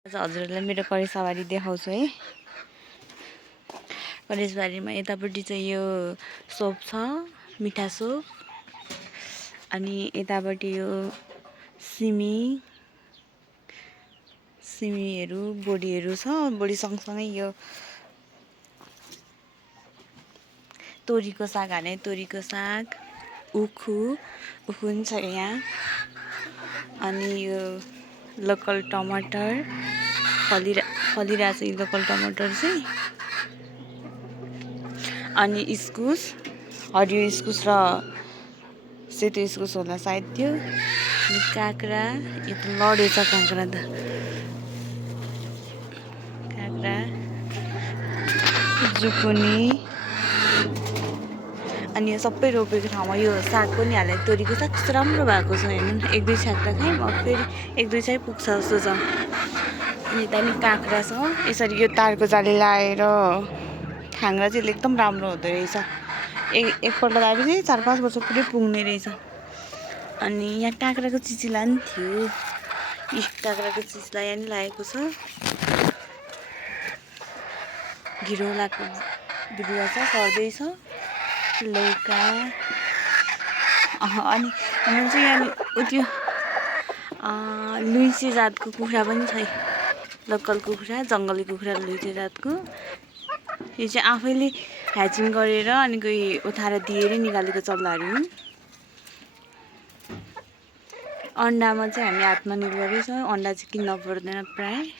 आज हजुरहरूलाई मेरो करेसबारी देखाउँछु है। करेसबारीमा यतापट्टि चाहिँ यो सोप छ, मिठा सोप। अनि यतापट्टि यो सिमीहरू बोडीहरू छ। बोडी सँगसँगै यो तोरीको साग हाने, तोरीको साग, उखु पनि छ यहाँ। अनि यो लोकल टमाटर फलिरहेको छ, यो लोकल टमाटर चाहिँ। अनि इस्कुस, हरियो इस्कुस र सेतो इस्कुस होला सायद त्यो। अनि काँक्रा, यो त लडेछ काँक्रा त, काँक्रा, जुकुनी। अनि यो सबै रोपेको ठाउँमा यो साग पनि हाले, तोरीको साग कस्तो राम्रो भएको छ हेर्नु न। एक दुई छाक खायौँ, अब फेरि एक दुई छाक पुग्छ जस्तो छ। अनि यता नि काँक्रा छ। यसरी यो तारको जाली लाएर खाँदा चाहिँ एकदम राम्रो हुँदो रहेछ। एकपल्ट लगाएपछि 4-5 वर्ष पुरै पुग्ने रहेछ। अनि यहाँ काँक्राको चिचिला नि थियो। काँक्राको चिचिला यहाँ नि लागेको छ। घिरौलाको बिरुवा छ, सर्दैछ। लौका। अनि हाम्रो चाहिँ यहाँ त्यो लुइँचे जातको कुखुरा पनि छ। लोकल कुखुरा, जङ्गली कुखुरा, लुइँचे जातको। यो चाहिँ आफैले ह्याचिङ गरेर अनि कोही उठाएर दिएरै निकालेको चल्लाहरू हुन्। अन्डामा चाहिँ हामी आत्मनिर्भरै छौँ। अन्डा चाहिँ किन्न पर्दैन प्राय।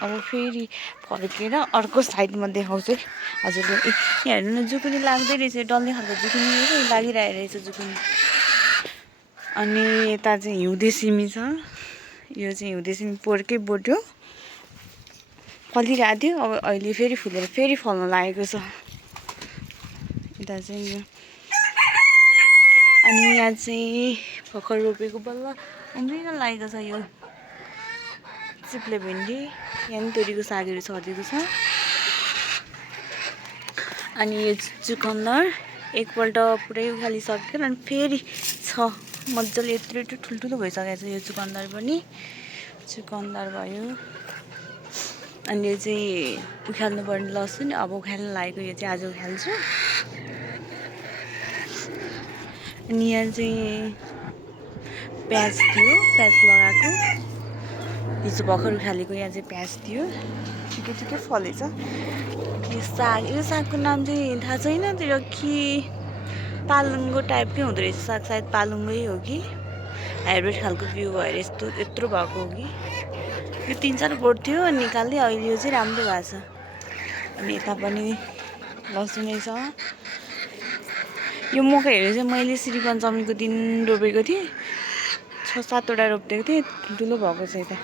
अब फेरि फर्केर अर्को साइडमा देखाउँछु है हजुरले। यहाँ हेर्नु न, जुकुनी लाग्दै रहेछ, डल्ले खालको जुकुनी लागिरहेको रहेछ जुकुनी। अनि यता चाहिँ हिउँदे सिमी छ। यो चाहिँ हिउँदे सिमी पोहोरकै बोट्यो, फलिरहेको थियो। अब अहिले फेरि फुलेर फेरि फल्न लागेको छ। यता चाहिँ यो, अनि यहाँ चाहिँ भर्खर रोपेको बल्ल उम्रिन लागेको छ यो चिप्ले भिन्डी। यहाँ पनि तोरीको सागहरू छरिदिएको छ। अनि यो चुकन्दर एकपल्ट पुरै उखालिसक्यो, अनि फेरि छ मजाले, यत्रो ठुल्ठुलो भइसकेको छ यो चुकन्दर पनि। चुकन्दर भयो। अनि यो चाहिँ उखाल्नु पर्ने लसुन, अब उखाल्न लागेको, यो चाहिँ आज उखाल्छु। अनि यहाँ चाहिँ प्याज थियो, प्याज लगाएको। हिजो भर्खर उखालेको यहाँ चाहिँ प्याज थियो, ठिकै फलेछ। यो सागको नाम चाहिँ थाहा छैन, तर कि पालुङ्गो टाइपकै हुँदो रहेछ साग, सायद पालुङ्गै हो कि हाइब्रिड खालको बिउ भएर यत्रो भएको हो कि। यो 3-4 बोट थियो निकाल्दै, अहिले यो चाहिँ राम्रो भएको छ। अनि यता पनि लसुनै छ। यो मकैहरू चाहिँ मैले श्री पञ्चमीको दिन रोपेको थिएँ, 6-7 वटा रोपिदिएको थिएँ, ठुलो भएको छ यता।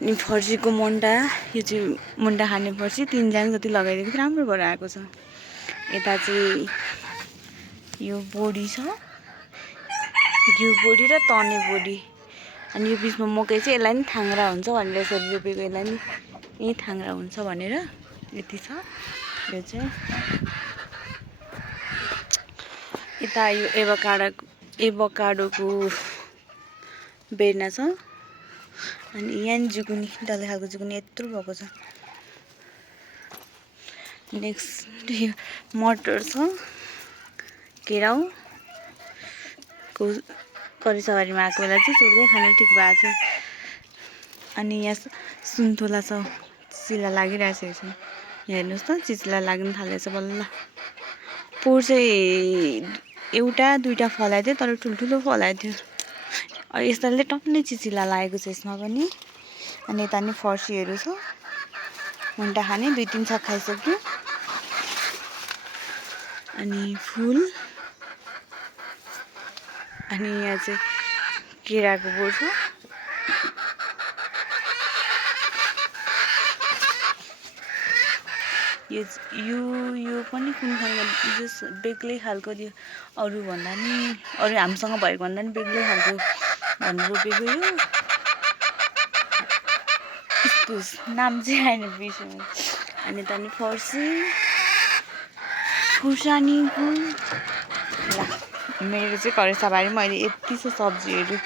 अनि फर्सीको मुन्टा, यो चाहिँ मुन्टा खाने फर्सी 3 जाङ जति लगाइदिएको थियो, राम्रो भएर आएको छ। यता चाहिँ यो बोडी छ, घिउ बोडी र तने बोडी। अनि यो बिचमा मकै चाहिँ यसलाई नि थाङ्रा हुन्छ भनेर यसरी रोपेको, यसलाई नि यही थाङ्रा हुन्छ भनेर यति छ। यो चाहिँ यता यो एभोकाडोको बेर्ना छ। अनि यहाँ नि जुकुनी, डल्ले खालको जुकुनी यत्रो भएको छ। नेक्स्ट यो मटर छ, केराउको करेसबारीमा आएको बेला चाहिँ चुड्दै खान ठिक भएको छ। अनि यहाँ सुन्तोला छ, चिचिला लागिरहेको छ। यहाँ हेर्नुहोस् त, चिचिला लाग्न थालेको छ बल्ल। पोहोर चाहिँ 1-2टा फलाएको थियो, तर ठुल्ठुलो फलाएको थियो। यस्ताले टन्नै चिचिला लागेको छ यसमा पनि। अनि यता नि फर्सीहरू छ, मुन्टा खाने 2-3 छाक खाइसक्यो। अनि फुल। अनि यहाँ चाहिँ केराको बोट छ। यो पनि कुन खालको, जस बेग्लै खालको त्यो अरूभन्दा नि, अरू हामीसँग भएको भन्दा नि बेग्लै खालको भनेर रोपेको यो इस्कुस, नाम चाहिँ आएन बिर्सेँ। अनि त नि फर्सी खुर्सानीको, मेरो चाहिँ करेसाबारीमा अहिले यति छ सब्जीहरू